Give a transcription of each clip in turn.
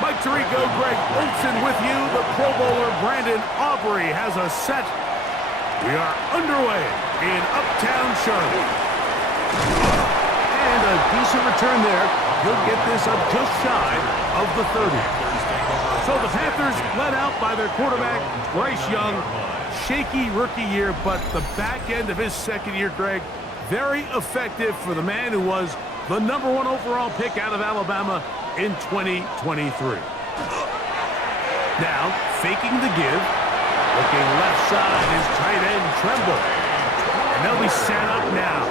Mike Tirico, Greg Olson with you. The Pro Bowler Brandon Aubrey has a set. We are underway in Uptown Charlotte. And a decent return there. He'll get this up just shy of the 30. So the Panthers led out by their quarterback, Bryce Young. Shaky rookie year, but the back end of his second year, Greg, very effective for the man who was the #1 overall pick out of Alabama in 2023. Now, faking the give, looking left side, his tight end Tremble. And they'll be set up now.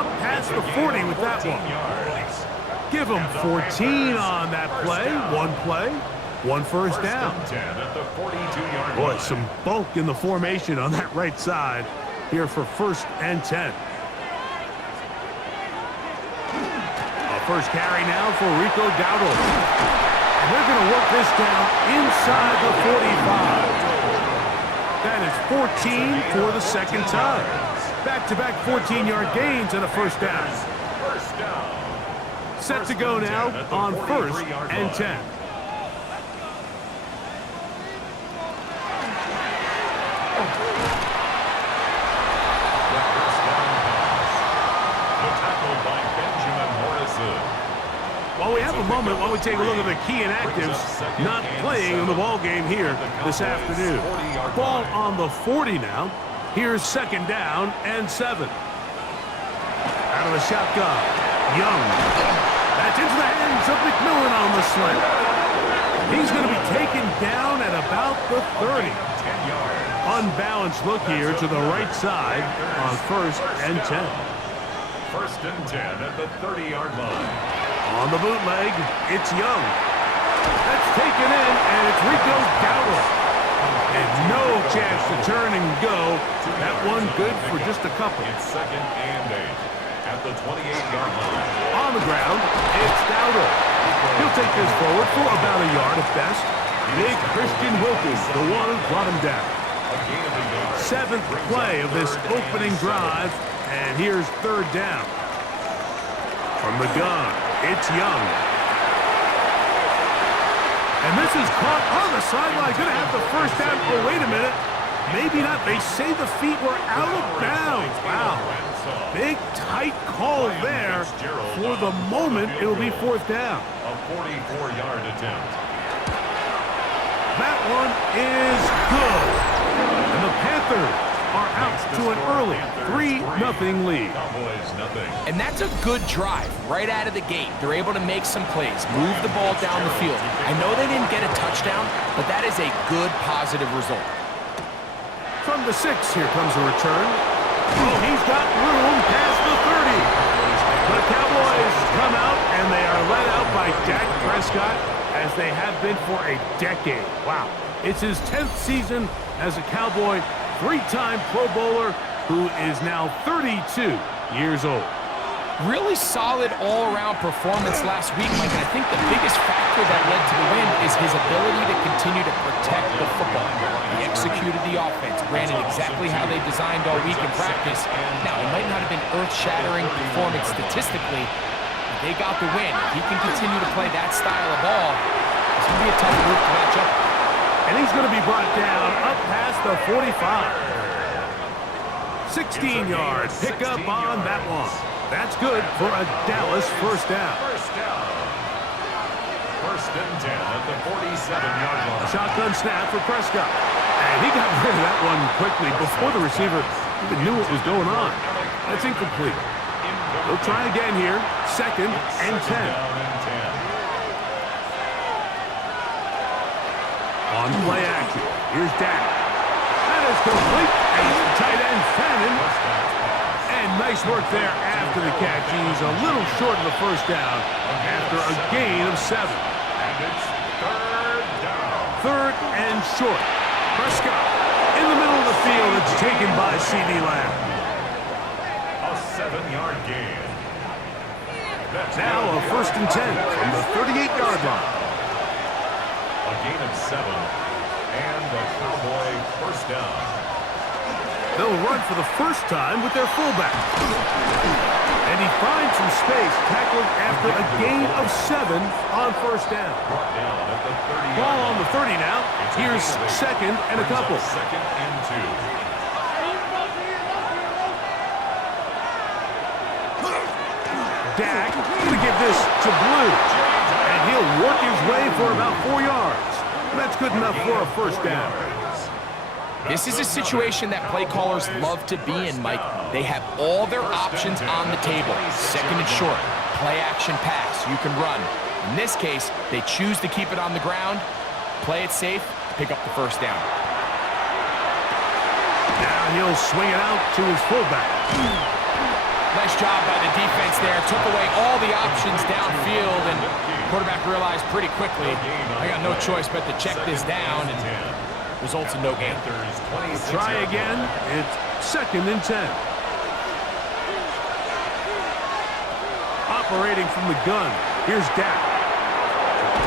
Up past the 40 with that one. Give him 14 on that play, one first down. Boy, some bulk in the formation on that right side here for 1st and 10. A first carry now for Rico Dowdle. And they're going to work this down inside the 45. That is 14 for the second time. Back-to-back 14-yard gains and a first down. Set to go now on 1st and 10. Well, we have a moment while we take a look at the key inactives not playing in the ball game here this afternoon. Ball on the 40 now. Here's 2nd down and 7. Out of the shotgun, Young. That's into the hands of McMillan on the slant. He's going to be taken down at about the 30. Unbalanced look here to the right side on 1st and 10. 1st and 10 at the 30-yard line. On the bootleg, it's Young. That's taken in, and it's Rico Dowdle. And no chance to turn and go. That one good for just a couple. It's 2nd and 8 at the 28-yard line. On the ground, it's Dowdle. He'll take this forward for about a yard at best. Big Christian Wilkins, the one who brought him down. 7th play of this opening drive, and here's 3rd down. From the gun, it's Young. And this is caught on the sideline. Going to have the first down. Oh, wait a minute. Maybe not. They say the feet were out of bounds. Wow. Big, tight call there. For the moment, it will be 4th down. A 44-yard attempt. That one is good. And the Panthers are out to an early 3-0 lead. Cowboys nothing. And that's a good drive right out of the gate. They're able to make some plays, move the ball down the field. I know they didn't get a touchdown, but that is a good positive result. From the 6, here comes a return. Oh, he's got room past the 30. The Cowboys come out, and they are led out by Dak Prescott, as they have been for a decade. Wow. It's his 10th season as a Cowboy, 3-time Pro Bowler, who is now 32 years old. Really solid all-around performance last week, Mike. And I think the biggest factor that led to the win is his ability to continue to protect the football. He executed the offense, ran it exactly how they designed all week in practice. Now, it might not have been earth-shattering performance statistically, but they got the win. If he can continue to play that style of ball, it's going to be a tough group to match up. And he's going to be brought down up past the 45. 16 yards, pick up on that one. That's good for a Dallas first down. 1st and 10 at the 47-yard line. Shotgun snap for Prescott. And he got rid of that one quickly before the receiver even knew what was going on. That's incomplete. They'll try again here. 2nd and 10. On play action. Here's Dak. That is complete. And it's the tight end, Fannin. And nice work there after the catch. He's a little short of the first down after a gain of 7. And it's 3rd down. 3rd and short. Prescott in the middle of the field. It's taken by C.D. Lamb. A 7-yard gain. Now a 1st and 10 from the 38-yard line. A gain of 7. And a Cowboy first down. They'll run for the first time with their fullback. And he finds some space, tackled after a gain of 7 on first down. Ball on the 30 now. Here's second and a couple. Second and 2. Dak going to give this to Blue. And he'll work his way for about 4 yards. That's good enough for a first down. This is a situation that play callers love to be in, Mike. They have all their options on the table. Second and short, play action pass, you can run. In this case, they choose to keep it on the ground, play it safe, pick up the first down. Now he'll swing it out to his fullback. Nice job by the defense there. Took away all the options downfield, and quarterback realized pretty quickly, I got no choice but to check this down, and results in no gain. Try again. It's second and 10. Operating from the gun. Here's Dak.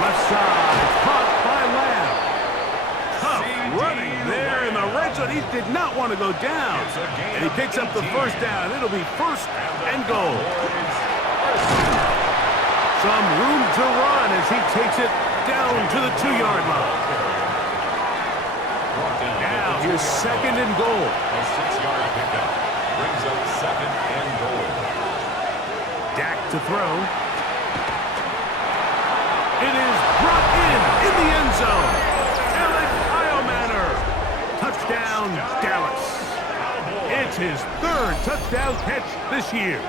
Left side. Caught by Lamb. Tough running there in the red zone. He did not want to go down. And he picks up the first down. It'll be first and goal. Some room to run as he takes it down to the 2-yard line. Now here's second and goal. A 6-yard pickup brings up second and goal. Dak to throw. It is brought in the end zone. Alec Iomanner. Touchdown, Dallas. It's his 3rd touchdown catch this year.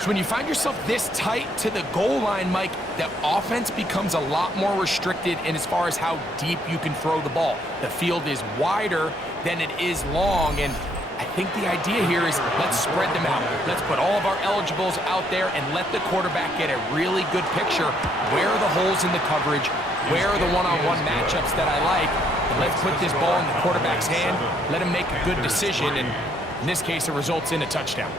So when you find yourself this tight to the goal line, Mike, the offense becomes a lot more restricted in as far as how deep you can throw the ball. The field is wider than it is long, and I think the idea here is let's spread them out. Let's put all of our eligibles out there and let the quarterback get a really good picture. Where are the holes in the coverage? Where are the one-on-one matchups that I like? And let's put this ball in the quarterback's hand, let him make a good decision, and in this case, it results in a touchdown.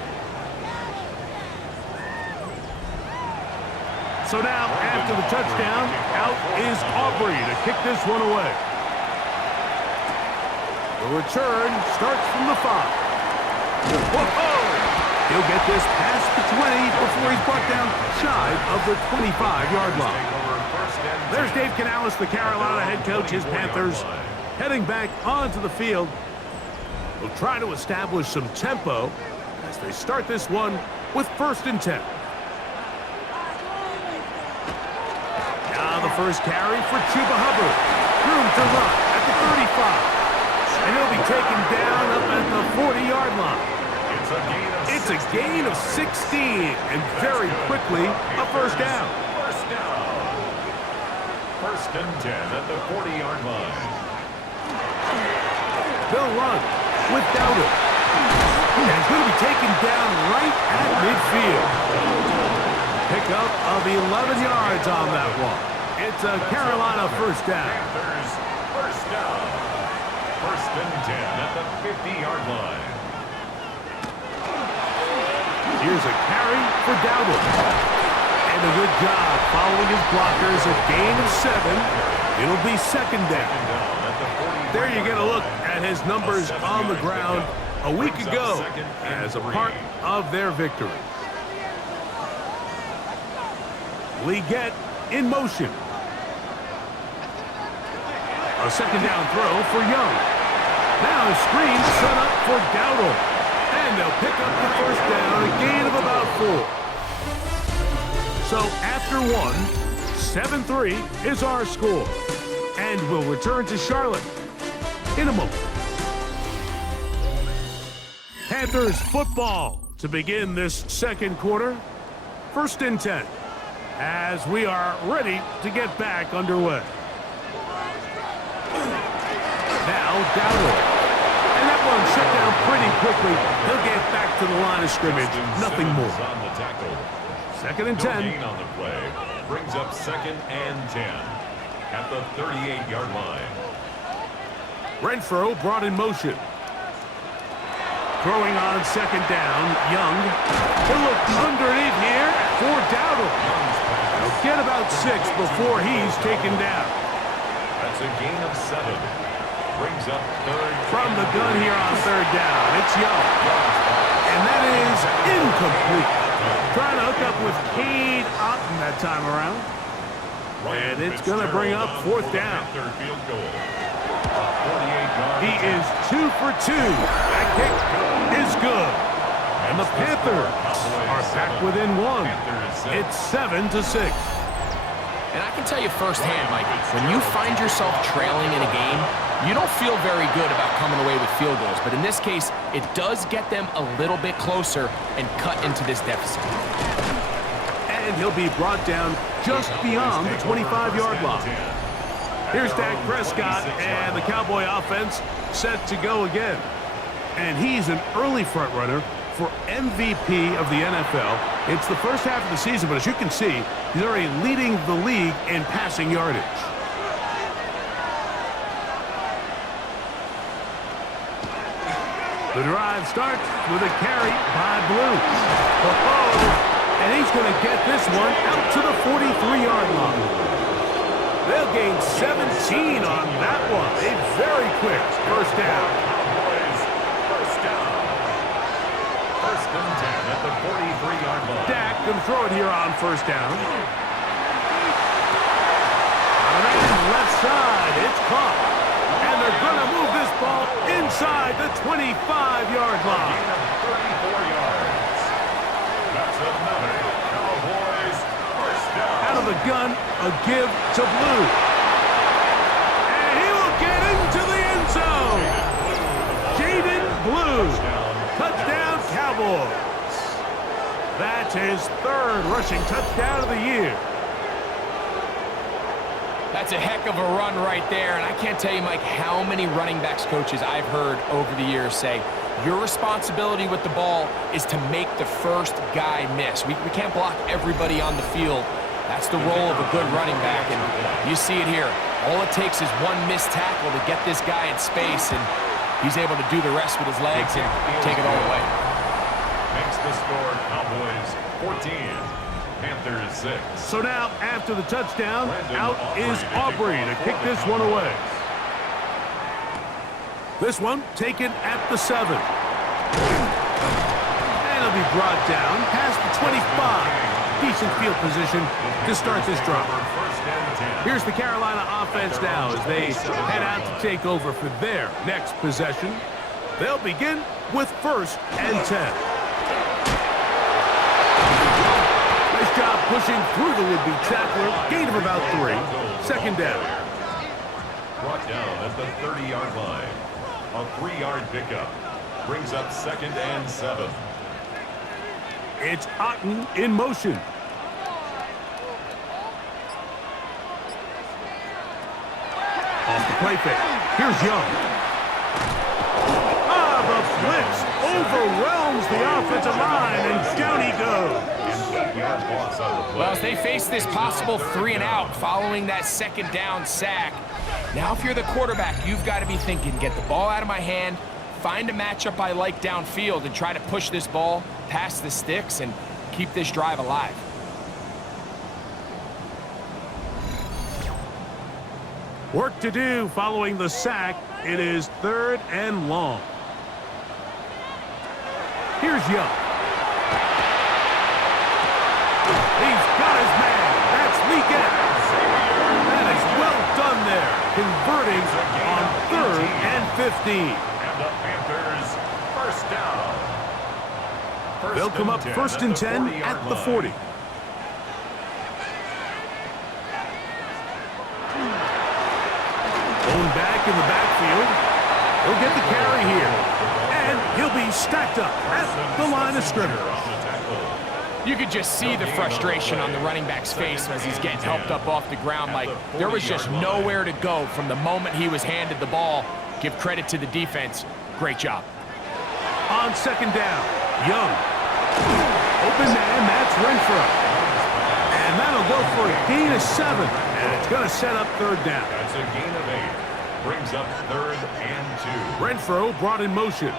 So now, after the touchdown, out is Aubrey to kick this one away. The return starts from the 5. Whoa! He'll get this past the 20 before he's brought down shy of the 25-yard line. There's Dave Canales, the Carolina head coach, his Panthers, heading back onto the field. Will try to establish some tempo as they start this one with first and 10. Now the first carry for Chuba Hubbard. Room to run at the 35. And he'll be taken down up at the 40-yard line. It's a gain of 16, and very quickly, a first down. First and 10 at the 40-yard line. They'll run with Dowdle. And he's going to be taken down right at midfield. Pickup of 11 yards on that one. It's a Carolina first down. Panthers first down. First and 10 at the 50-yard line. Here's a carry for Dowdle. And a good job following his blockers. A gain of 7. It'll be second down. There you get a look at his numbers on the ground a week ago as a part of their victory. Leggett in motion. A second down throw for Young. Now a screen set up for Dowdle. And they'll pick up the first down, a gain of about 4. So after 1, 7-3 is our score. And we'll return to Charlotte in a moment. Panthers football to begin this second quarter. First and 10 as we are ready to get back underway. Now Dowdle. And that one shut down pretty quickly. He'll get back to the line of scrimmage. Nothing more. Second and 10. On the play brings up second and 10 at the 38-yard line. Renfro brought in motion. Throwing on second down, Young. He'll look underneath here for Dowdle. He'll get about 6 before he's taken down. That's a gain of 7. Brings up third. From the gun here on third down. It's Young. And that is incomplete. Trying to hook up with Cade Otton that time around. And it's going to bring up fourth down. He is 2 for 2. That kick is good. And the Panthers are back within one. It's 7-6. And I can tell you firsthand, Mike, when you find yourself trailing in a game, you don't feel very good about coming away with field goals. But in this case, it does get them a little bit closer and cut into this deficit. And he'll be brought down just beyond the 25-yard line. Here's Dak Prescott and the Cowboy offense set to go again. And he's an early front runner for MVP of the NFL. It's the first half of the season, but as you can see, he's already leading the league in passing yardage. The drive starts with a carry by Blue. And he's going to get this one out to the 43-yard line. They'll gain 17 on that one. A very quick first down. First down. First and 10 at the 43-yard line. Dak can throw it here on first down. And left side, it's caught. And they're going to move this ball inside the 25-yard line. Gain of 34 yards. That's another Cowboys first down. Out of the gun, a give to Blue. And he will get into the end zone. Jaden Blue. Touchdown, Cowboys. That's his third rushing touchdown of the year. That's a heck of a run right there, and I can't tell you, Mike, how many running backs coaches I've heard over the years say, your responsibility with the ball is to make the first guy miss. We can't block everybody on the field. That's the role of a good running back, and you see it here. All it takes is one missed tackle to get this guy in space, and he's able to do the rest with his legs and take it all away. Makes the score Cowboys 14. Panthers 6. So now, after the touchdown, out is Aubrey to kick this one away. This one taken at the 7. And it'll be brought down past the 25. Decent field position to start this drive. Here's the Carolina offense now as they head out to take over for their next possession. They'll begin with first and 10. Job pushing through the would-be tackler. Gain of about 3. Second down. Brought down at the 30-yard line. A 3-yard pickup. Brings up second and 7. It's Otton in motion. Off the play fake. Here's Young. The blitz overwhelms the offensive line, and down he goes. Well, as they face this possible 3 and out following that second down sack, now if you're the quarterback, you've got to be thinking, get the ball out of my hand, find a matchup I like downfield, and try to push this ball past the sticks and keep this drive alive. Work to do following the sack. It is 3rd and long. Here's Young. He's got his man. That's Leakett. That is well done there. Converting on 3rd and 15. And the Panthers first down. They'll come up first and 10 at the 40. Going back in the backfield. He'll get the carry here. And he'll be stacked up at the line of scrimmage. You could just see the frustration on the running back's face as he's getting helped up off the ground. Like, there was just nowhere to go from the moment he was handed the ball. Give credit to the defense. Great job. On second down, Young. Open man, that's Renfro. And that'll go for a gain of 7. And it's going to set up 3rd down. That's a gain of 8. Brings up 3rd and 2. Renfro brought in motion.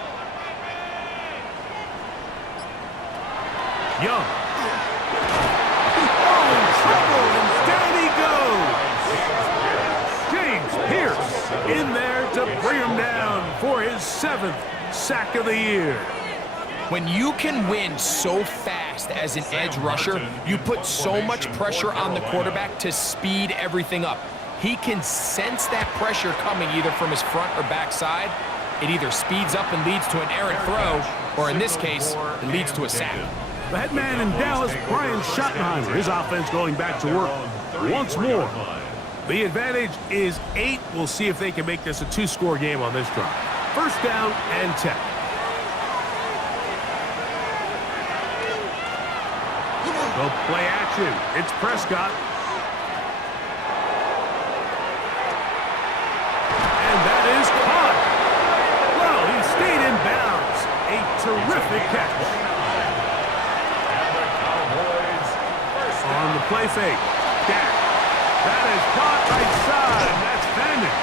Young. Oh, in trouble, and down he goes. James Pierce in there to bring 7th sack of the year. When you can win so fast as an edge rusher, you put so much pressure on the quarterback to speed everything up. He can sense that pressure coming either from his front or back side. It either speeds up and leads to an errant throw, or in this case, it leads to a sack. The head man in Dallas, Brian Schottenheimer, his offense going back to work once more. The advantage is 8. We'll see if they can make this a 2-score game on this drive. First down and 10. Go play action. It's Prescott. And that is caught. Well, he stayed in bounds. A terrific catch. And the Cowboys On the play fake. Dak. That is caught right side. That's Fenner.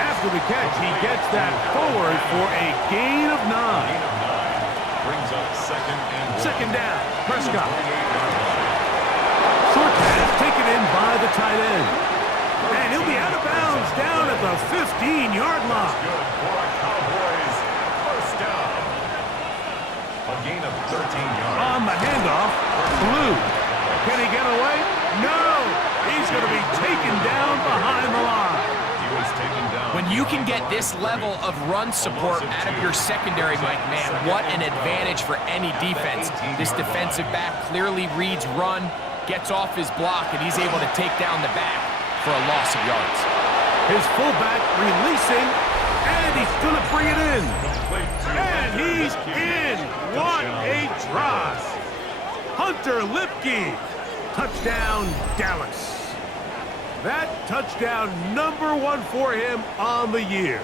After the catch, he gets that forward for a gain of 9. brings up Second down. Prescott. Short pass taken in by the tight end. And he'll be out of bounds down at the 15-yard line. Good for a Cowboys first down. A gain of 13 yards. On the handoff, Blue. Can he get away? No! He's going to be taken down behind the line. He was taken down. When you can get this level of run support out of your secondary, Mike, man, what an advantage for any defense. This defensive back clearly reads run, gets off his block, and he's able to take down the back for a loss of yards. His fullback releasing, and he's going to bring it in. And he's in. What a drive. Hunter Lipke. Touchdown, Dallas. That touchdown number 1 for him on the year.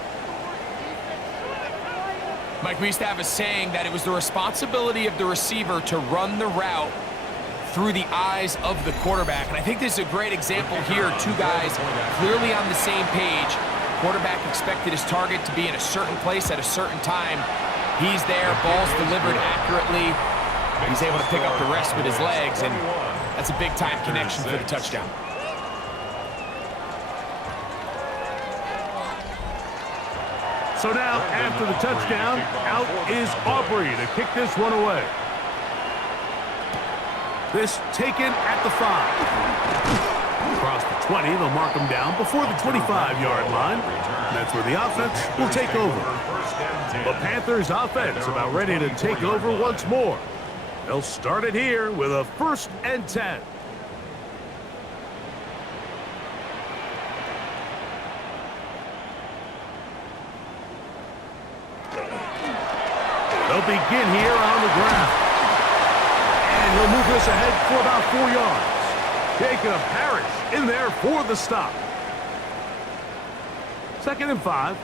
Mike, we used to have a saying that it was the responsibility of the receiver to run the route through the eyes of the quarterback. And I think this is a great example here. 2 guys clearly on the same page. Quarterback expected his target to be in a certain place at a certain time. He's there, ball's delivered accurately. He's able to pick up the rest with his legs, and that's a big-time connection for the touchdown. So now, after the touchdown, out is Aubrey to kick this one away. This taken at the 5. Across the 20, they'll mark him down before the 25-yard line. That's where the offense will take over. The Panthers offense about ready to take over once more. They'll start it here with a 1st and 10. They'll begin here on the ground. And he'll move this ahead for about 4 yards. Jacob Parrish in there for the stop. 2nd and 5.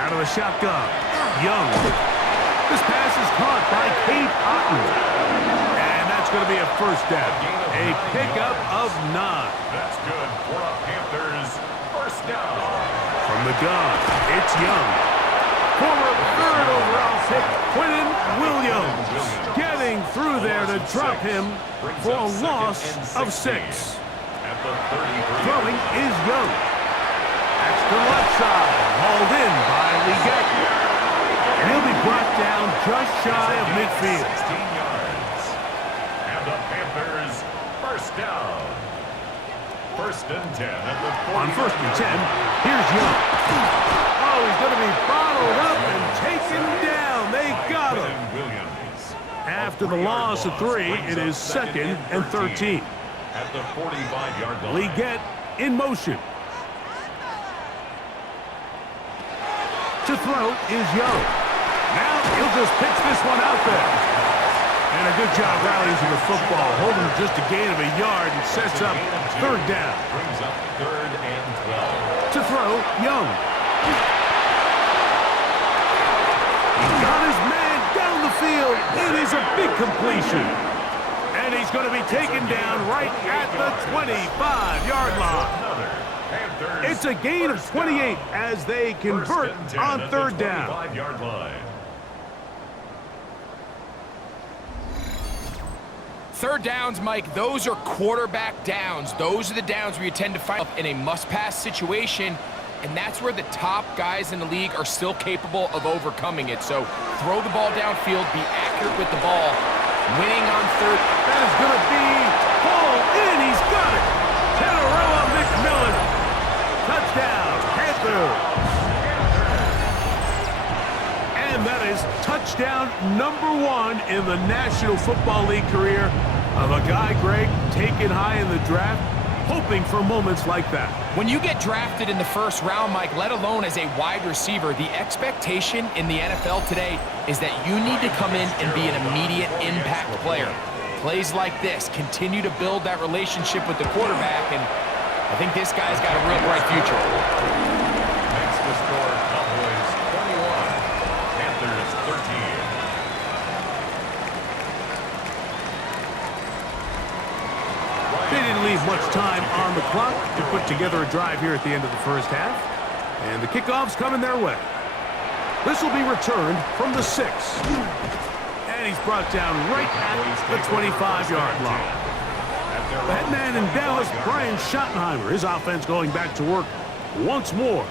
Out of the shotgun. Young. This pass is caught by Kate Otten. And that's going to be a 1st down. A pickup of 9. That's good for a Panthers first down. From the gun, it's Young. Former 3rd overall pick, Quinton Williams. Getting through there to drop him for a loss of 6. At the 33. Throwing is Young. That's the left side. Hauled in by Leggett. And he'll be brought down just shy of midfield. 16 yards. And the Panthers first down. 1st and 10 at the 40. On 1st and 10, here's Young. Oh, he's going to be bottled up and taken down. They got him. Williams. After the loss of 3, it is 2nd and 13. At the 45-yard line. Leggett in motion. To throw is Young. Now he'll just pitch this one out there. And a good job rallying to the football. Holding just a gain of a yard and sets up 3rd down. Brings up 3rd and 12. To throw, Young. He got his man down the field. It is a big completion. And he's going to be taken down right at the 25-yard line. It's a gain of 28 as they convert on 3rd down. 25-yard line. Third downs, Mike, those are quarterback downs. Those are the downs where you tend to find in a must-pass situation, and that's where the top guys in the league are still capable of overcoming it. So throw the ball downfield, be accurate with the ball. Winning on third. That is going to be pulled in. He's got it. Carolina McMillan. Touchdown, Panthers. And that is touchdown #1 in the National Football League career of a guy, Greg, taken high in the draft, hoping for moments like that. When you get drafted in the first round, Mike, let alone as a wide receiver, the expectation in the NFL today is that you need to come in and be an immediate impact player. Plays like this continue to build that relationship with the quarterback, and I think this guy's got a real bright future. Makes the score Cowboys 21, Panthers 13. They didn't leave much time on the clock to put together a drive here at the end of the first half. And the kickoff's coming their way. This will be returned from the 6. And he's brought down right at the 25-yard line. The head man in Dallas, Brian Schottenheimer, his offense going back to work once more.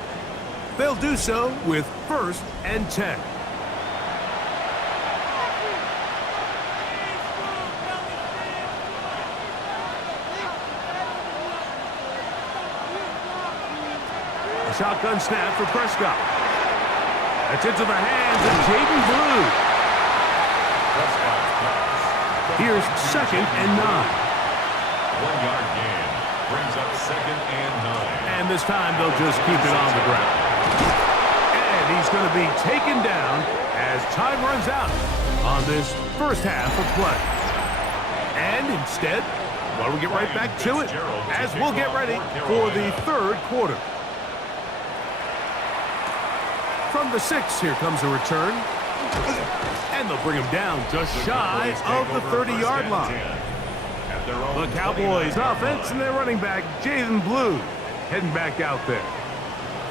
They'll do so with 1st and 10. Shotgun snap for Prescott. That's into the hands of Jaden Blue. Here's 2nd and 9. 1-yard gain brings up 2nd and 9. And this time they'll just keep it on the ground. And he's going to be taken down as time runs out on this first half of play. And instead, well, we'll get right back to it as we'll get ready for the third quarter. From the 6, here comes a return. And they'll bring him down just shy of the 30-yard line. The Cowboys offense and their running back, Jaden Blue, heading back out there.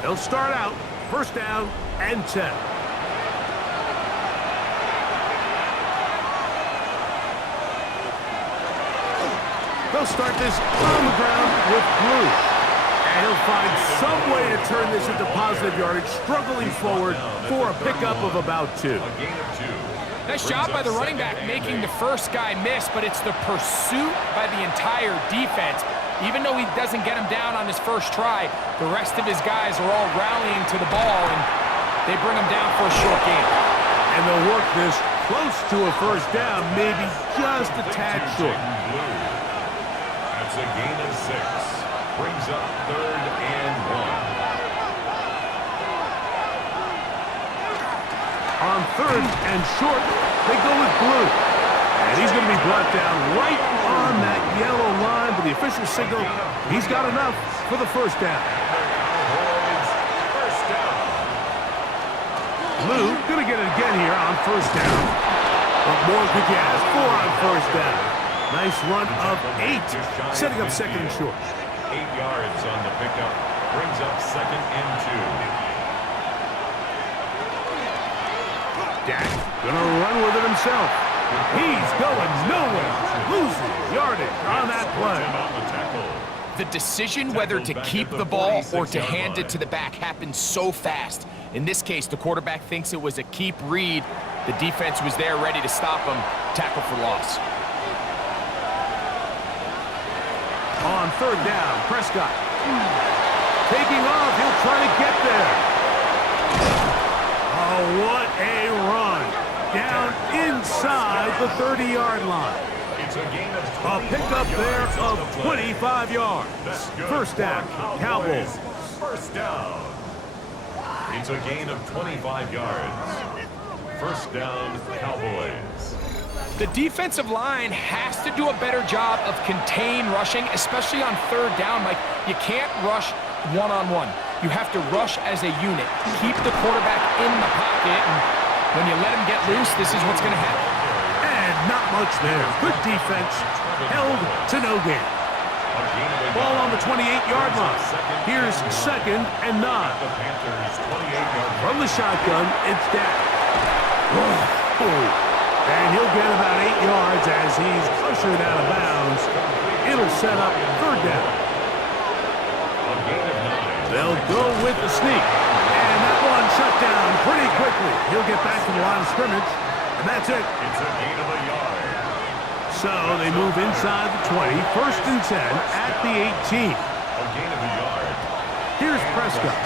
They'll start out 1st down and 10. They'll start this on the ground with Blue. And he'll find some way to turn this into positive yardage, struggling forward for a pickup of about 2. Nice job by the running back making the first guy miss, but it's the pursuit by the entire defense. Even though he doesn't get him down on his first try, the rest of his guys are all rallying to the ball, and they bring him down for a short gain. And they'll work this close to a 1st down, maybe just a tad short. That's a gain of 6. Brings up 3rd and 1. On 3rd and short, they go with Blue. And he's going to be brought down right on that yellow line, but the official signal, he's got enough for the 1st down. Blue going to get it again here on 1st down. What more could you ask for on 1st down? Nice run of 8, setting up 2nd and short. 8 yards on the pickup. Brings up 2nd and 2. Dak gonna run with it himself. He's going nowhere. Losing yardage on that play. The decision whether to keep the ball or to hand it to the back happens so fast. In this case, the quarterback thinks it was a keep read. The defense was there ready to stop him. Tackle for loss. On 3rd down, Prescott. Taking off, he'll try to get there. Oh, what a run. Down inside the 30-yard line. It's a gain of A pickup there of 25 yards. 1st down, Cowboys. 1st down. It's a gain of 25 yards. 1st down, Cowboys. The defensive line has to do a better job of contain rushing, especially on 3rd down. Like, you can't rush one-on-one. You have to rush as a unit. Keep the quarterback in the pocket, and when you let him get loose, this is what's going to happen. And not much there. Good defense. Held to no gain. Ball on the 28-yard line. Here's 2nd and 9. From the shotgun, it's Dak. Oh. And he'll get about 8 yards as he's ushered out of bounds. It'll set up third down. They'll go with the sneak. And that one shut down pretty quickly. He'll get back to the line of scrimmage. And that's it. It's a gain of a yard. So they move inside the 20. First and 10 at the 18. A gain of a yard. Here's Prescott.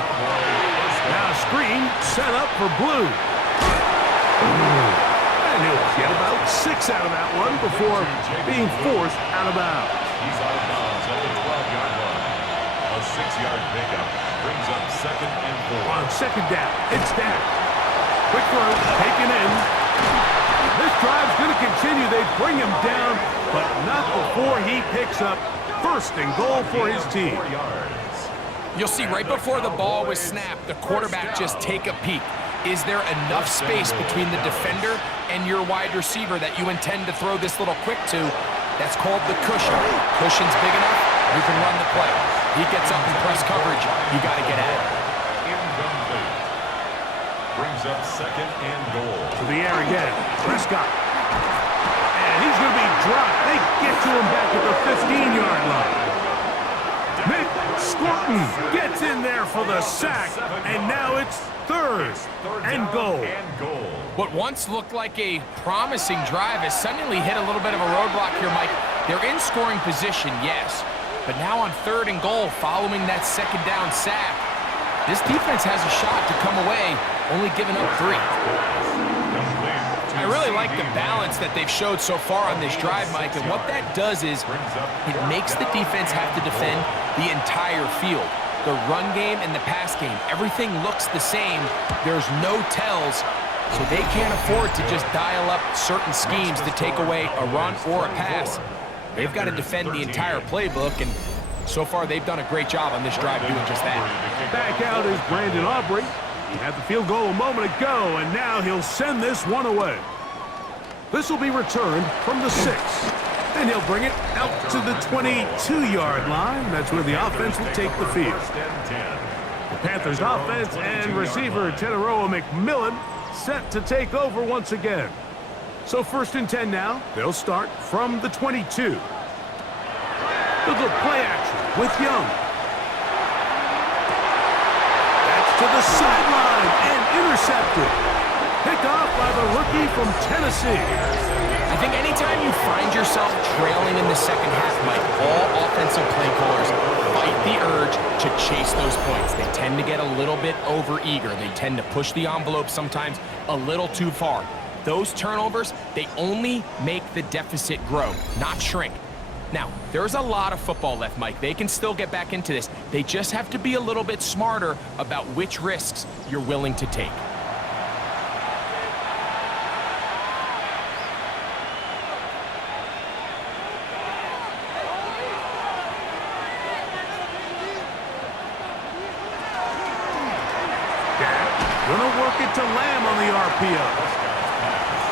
Now a screen set up for Blue. And he'll get about 6 out of that one before being forced out of bounds. He's out of bounds at the 12-yard line. A 6-yard pickup brings up second and 4. On second down, it's down. Quick throw, taken in. This drive's going to continue. They bring him down, but not before he picks up first and goal for his team. 4 yards. You'll see right before the ball was snapped, the quarterback just take a peek. Is there enough space between the defender and your wide receiver that you intend to throw this little quick to? That's called the cushion. Cushion's big enough, you can run the play. He gets up in press coverage, you got to get at it. Incomplete. Brings up second and goal. To the air again, Prescott. And he's going to be dropped. They get to him back at the 15-yard line. Mick Scorton gets in there for the sack, and now it's third and goal. What once looked like a promising drive has suddenly hit a little bit of a roadblock here, Mike. They're in scoring position, yes, but now on third and goal following that second down sack, this defense has a shot to come away, only giving up 3. I really like the balance that they've showed so far on this drive, Mike, and what that does is it makes the defense have to defend the entire field. The run game and the pass game, everything looks the same. There's no tells, so they can't afford to just dial up certain schemes to take away a run or a pass. They've got to defend the entire playbook, and so far they've done a great job on this drive doing just that. Back out is Brandon Aubrey. He had the field goal a moment ago, and now he'll send this one away. This will be returned from the 6. And he'll bring it out to the 22-yard line. That's where the offense will take the field. The Panthers offense and receiver Teteroa McMillan set to take over once again. So first and 10 now. They'll start from the 22. Little play action with Young. That's to the sideline and intercepted. Picked off by the rookie from Tennessee. I think anytime you find yourself trailing in the second half, Mike, all offensive play callers fight the urge to chase those points. They tend to get a little bit overeager. They tend to push the envelope sometimes a little too far. Those turnovers, they only make the deficit grow, not shrink. Now, there's a lot of football left, Mike. They can still get back into this. They just have to be a little bit smarter about which risks you're willing to take. Gonna work it to Lamb on the RPO.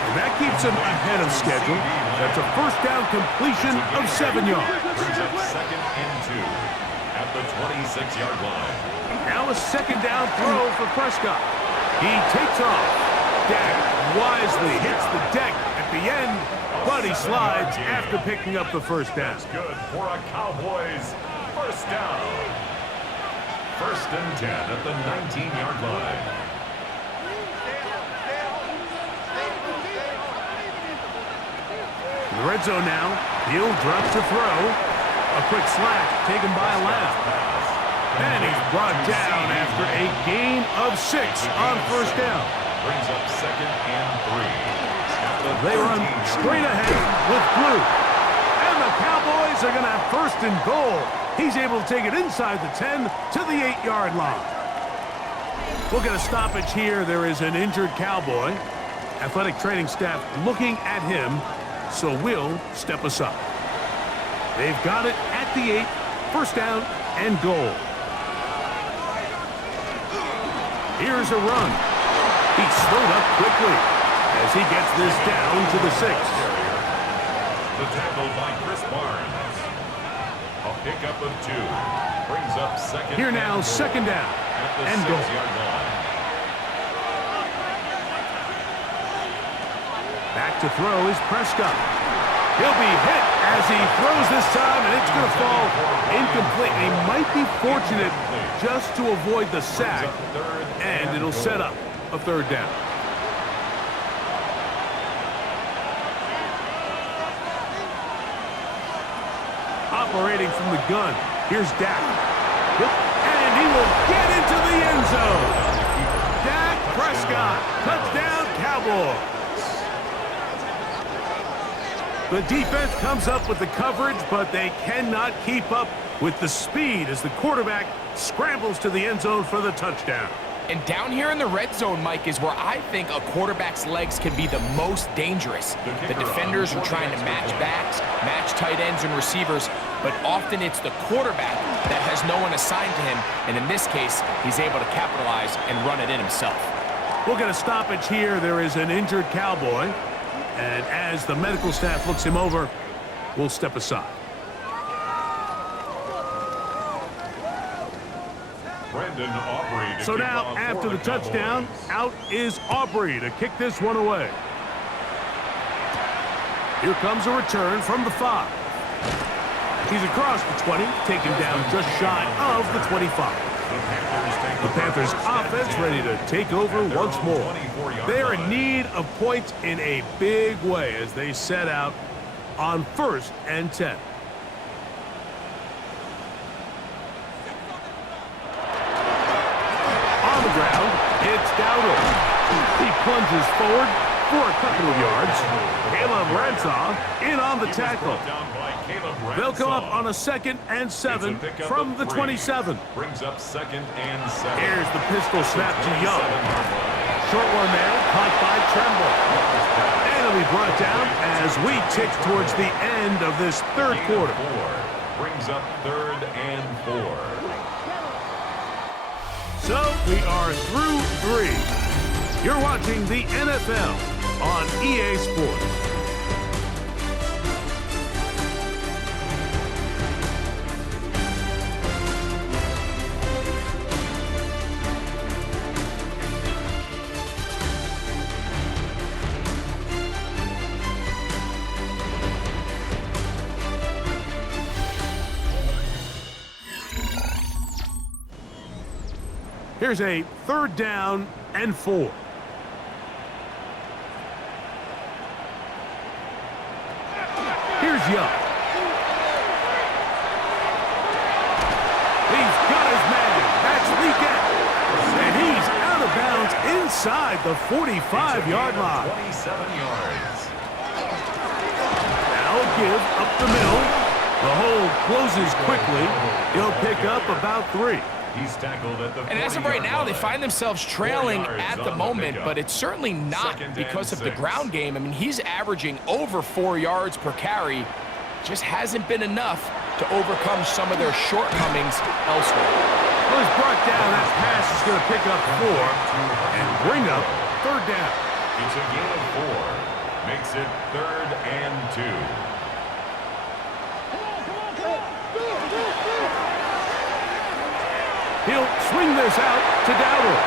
And that keeps him ahead of schedule. That's a first down completion of 7 yards. Brings up second and 2 at the 26-yard line. Now a second down throw for Prescott. He takes off. Dak wisely hits the deck at the end, but he slides after picking up the first down. That's good for a Cowboys first down. First and 10 at the 19-yard line. The red zone now. He'll drop to throw. A quick slack taken by Lamb. And he's brought down after a gain of 6 on first down. Brings up second and 3. They run straight ahead with Blue. And the Cowboys are going to have first and goal. He's able to take it inside the 10 to the 8-yard line. We'll get a stoppage here. There is an injured Cowboy. Athletic training staff looking at him, so we'll step aside. They've got it at the 8, first down and goal. Here's a run. He's slowed up quickly as he gets this down to the 6. The tackle by Chris Barnes. A pickup of 2. Brings up second. Here now, second down at the and goal. 6-yard line. Back to throw is Prescott. He'll be hit as he throws this time, and it's going to fall incomplete. He might be fortunate just to avoid the sack, and it'll set up a third down. Operating from the gun, here's Dak. And he will get into the end zone. Dak Prescott, touchdown Cowboys. The defense comes up with the coverage, but they cannot keep up with the speed as the quarterback scrambles to the end zone for the touchdown. And down here in the red zone, Mike, is where I think a quarterback's legs can be the most dangerous. The defenders are trying to match backs, match tight ends and receivers, but often it's the quarterback that has no one assigned to him, and in this case, he's able to capitalize and run it in himself. We'll get a stoppage here. There is an injured Cowboy, and as the medical staff looks him over, we'll step aside. So now, after the touchdown, out is Aubrey to kick this one away. Here comes a return from the 5. He's across the 20, taken down just shy of the 25. The Panthers offense ready to take over once more. They are in need of points in a big way as they set out on 1st and 10. On the ground, it's Dowdle. He plunges forward for a couple of yards. Caleb Ransaw in on the tackle. They'll come up on a 2nd and 7 from the 27. Brings up 2nd and 7. Here's the pistol snap to Young. Short one there, caught by Tremble. And it'll be brought down as we tick towards the end of this third quarter. Brings up 3rd and 4. So we are through 3. You're watching the NFL on EA Sports. Here's a 3rd down and 4. Here's Young. He's got his man. That's Leakett. And he's out of bounds inside the 45-yard line. 27 yards. Now a give up the middle. The hold closes quickly. He'll pick up about 3. He's tackled at the And as of right now, they find themselves trailing at the moment, but it's certainly not because of the ground game. I mean, he's averaging over 4 yards per carry. Just hasn't been enough to overcome some of their shortcomings elsewhere. Well, he's brought down. That pass is going to pick up 4 and bring up 3rd down. It's a gain of 4. Makes it 3rd and 2. He'll swing this out to Dowdle.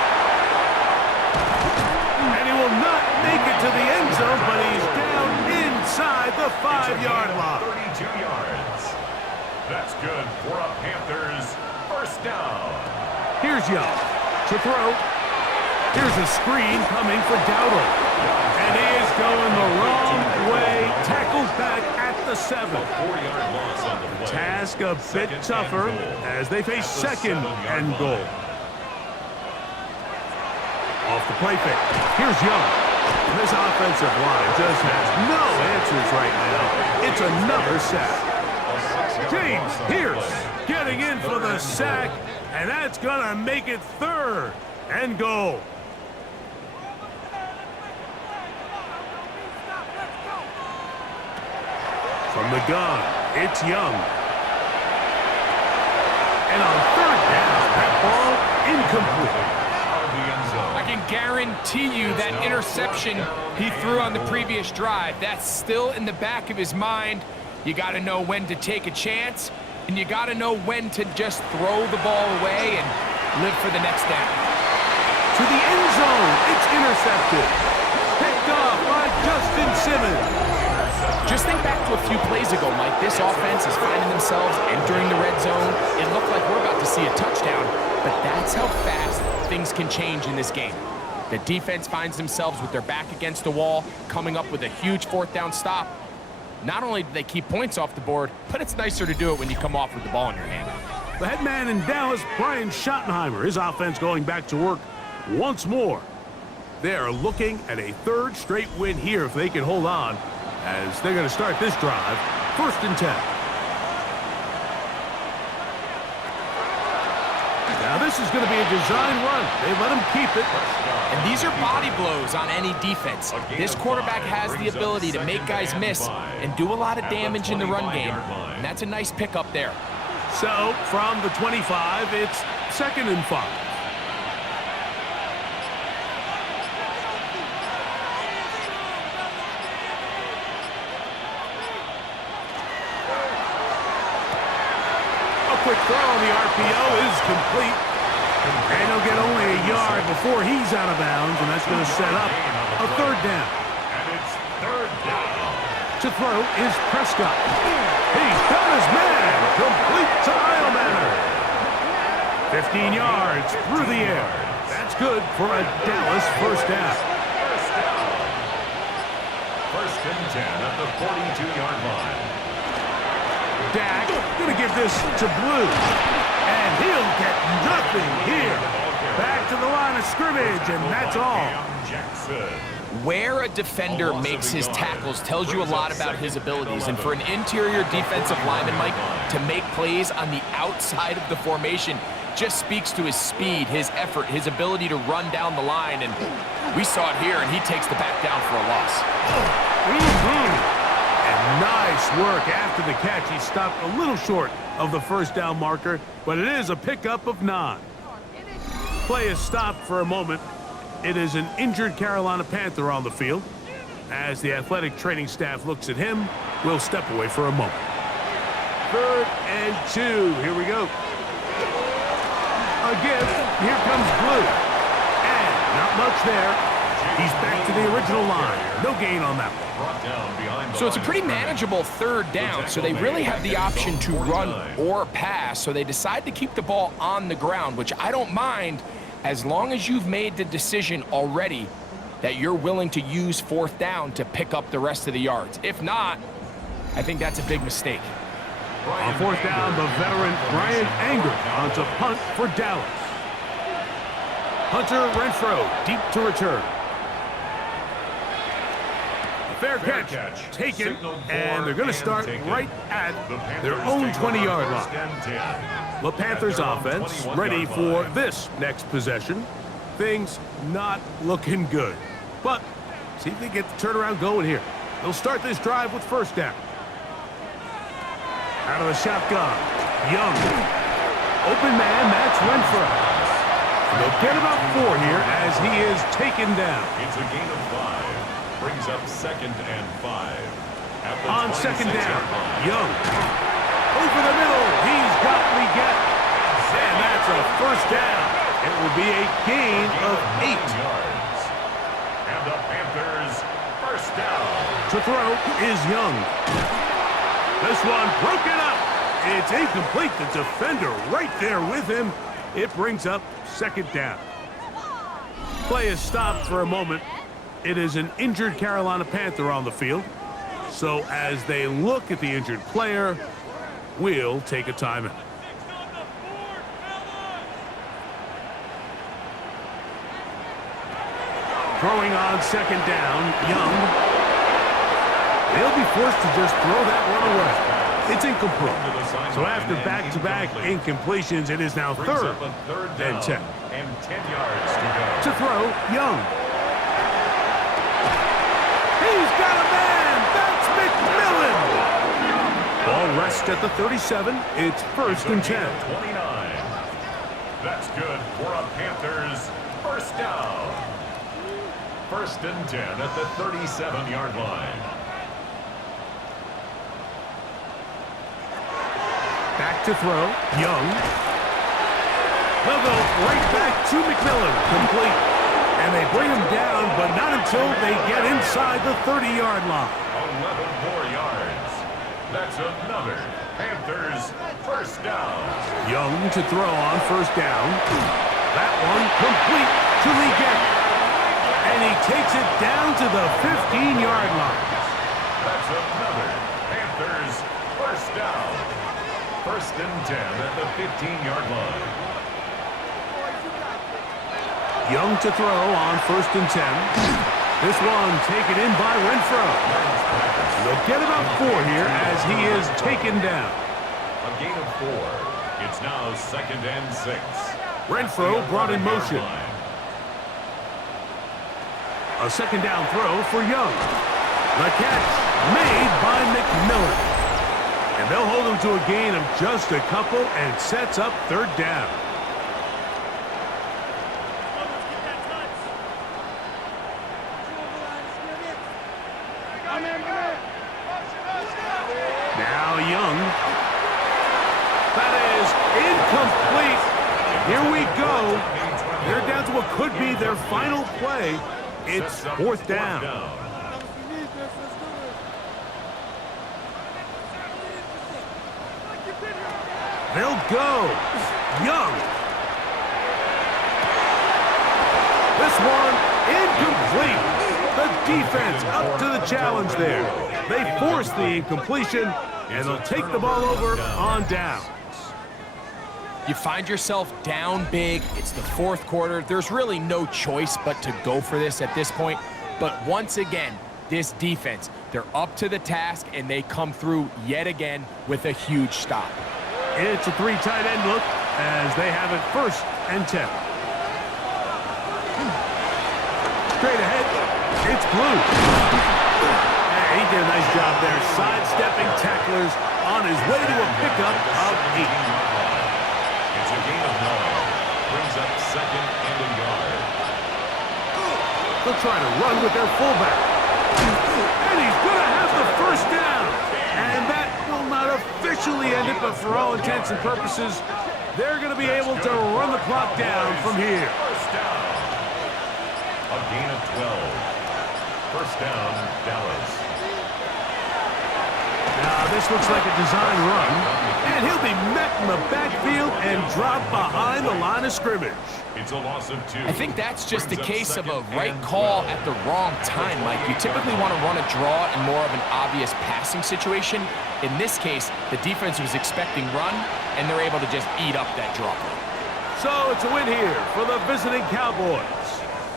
And he will not make it to the end zone, but he's down inside the 5-yard line. 32 yards. That's good for a Panthers 1st down. Here's Young to throw. Here's a screen coming for Dowdle. And he is going the wrong way. Tackled back at the 7. 40-yard loss on the play. Task a bit tougher as they face 2nd and goal. Off the play fake. Here's Young. This offensive line just has no answers right now. It's another sack. James Pierce getting in for the sack, and that's going to make it 3rd and goal. From the gun, it's Young. And on 3rd down, that ball incomplete. I can guarantee you that interception he threw on the previous drive, that's still in the back of his mind. You got to know when to take a chance, and you got to know when to just throw the ball away and live for the next down. To the end zone, it's intercepted. Picked off by Justin Simmons. Just think back to a few plays ago, Mike. This offense is finding themselves entering the red zone. It looked like we're about to see a touchdown, but that's how fast things can change in this game. The defense finds themselves with their back against the wall, coming up with a huge fourth down stop. Not only do they keep points off the board, but it's nicer to do it when you come off with the ball in your hand. The head man in Dallas, Brian Schottenheimer, his offense going back to work once more. They're looking at a third straight win here if they can hold on, as they're going to start this drive, 1st and 10. Now this is going to be a design run. They let him keep it. And these are body blows on any defense. This quarterback has the ability to make guys miss and do a lot of damage in the run game. And that's a nice pickup there. So from the 25, it's 2nd and 5. Quick throw on the RPO is complete. And he'll get only a yard before he's out of bounds, and that's going to set up a 3rd down. And it's 3rd down. To throw is Prescott. He's got his man. Complete to Eilmanner. 15 yards through the air. That's good for a Dallas 1st down. 1st and 10 at the 42-yard line. Dak going to give this to Blue. And he'll get nothing here. Back to the line of scrimmage, and that's all. Where a defender makes his tackles tells you a lot about his abilities. And for an interior defensive lineman, Mike, to make plays on the outside of the formation just speaks to his speed, his effort, his ability to run down the line. And we saw it here, and he takes the back down for a loss. Nice work after the catch. He stopped a little short of the 1st down marker, but it is a pickup of 9. Play is stopped for a moment. It is an injured Carolina Panther on the field. As the athletic training staff looks at him, we'll step away for a moment. 3rd and 2. Here we go. A give. Here comes Blue. And not much there. He's back to the original line. No gain on that one. So it's a pretty manageable 3rd down, so they really have the option to run or pass, so they decide to keep the ball on the ground, which I don't mind as long as you've made the decision already that you're willing to use 4th down to pick up the rest of the yards. If not, I think that's a big mistake. On 4th down, the veteran Brian Anger onto punt for Dallas. Hunter Renfrow deep to return. Fair catch taken, and they're going to start right at their own 20-yard line. The Panthers offense ready for this next possession. Things not looking good, but see if they get the turnaround going here. They'll start this drive with 1st down. Out of the shotgun, Young. Open man, that's Renfrow. And they'll get about 4 here as he is taken down. It's a gain of 5. Brings up 2nd and 5. On 2nd down, Young. Over the middle, he's got Leggett. And that's a 1st down. It will be a gain of 8 yards. And the Panthers 1st down. To throw is Young. This one broken up. It's incomplete. The defender right there with him. It brings up 2nd down. Play is stopped for a moment. It is an injured Carolina Panther on the field. So as they look at the injured player, we'll take a timeout. Throwing on 2nd down, Young. They'll be forced to just throw that one away. It's incomplete. So after back-to-back incompletions, it is now 3rd and 10. And 10 yards to go. To throw, Young. He's got a man. That's McMillan. Ball rests at the 37. It's 1st and 10. 29. That's good for a Panthers 1st down. 1st and 10 at the 37-yard line. Back to throw, Young. They'll go right back to McMillan. Complete. And they bring him down, but not until they get inside the 30-yard line. 11 more yards. That's another Panthers first down. Young to throw on first down. That one complete to Leggett. And he takes it down to the 15-yard line. That's another Panthers first down. First and 10 at the 15-yard line. Young to throw on first and 10. This one taken in by Renfro. They'll get about 4 here as he is taken down. A gain of 4. It's now second and 6. Renfro brought in motion. A second down throw for Young. The catch made by McMillan. And they'll hold him to a gain of just a couple and sets up third down. Now Young. That is incomplete. Here we go. They're down to what could be their final play. It's fourth down. They'll go. Young. This one incomplete. The defense up to the challenge there. They force the incompletion, and they'll take the ball over on downs. You find yourself down big. It's the fourth quarter. There's really no choice but to go for this at this point. But once again, this defense, they're up to the task, and they come through yet again with a huge stop. It's a 3 tight end look as they have it first and 10. Straight ahead, it's Blue. He did a nice job there, sidestepping tacklers on his way to a pickup of 8. It's a gain of 9. Brings up second and a yard. They'll try to run with their fullback. And he's going to have the first down. And that will not officially end it, but for all intents and purposes, they're going to be able to run the clock down from here. First down. A gain of 12. First down, Dallas. Now, this looks like a design run, and he'll be met in the backfield and dropped behind the line of scrimmage. It's a loss of 2. I think that's just a case of a right call at the wrong time, Mike. You typically want to run a draw in more of an obvious passing situation. In this case, the defense was expecting run, and they're able to just eat up that draw play. So it's a win here for the visiting Cowboys.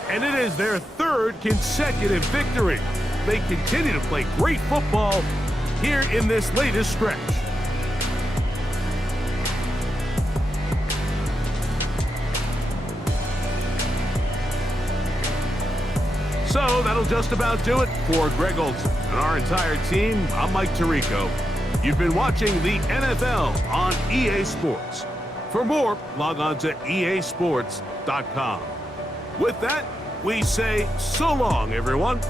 And it is their 3rd consecutive victory. They continue to play great football here in this latest stretch. So that'll just about do it for Greg Olson and our entire team. I'm Mike Tirico. You've been watching the NFL on EA Sports. For more, log on to easports.com. With that, we say so long, everyone.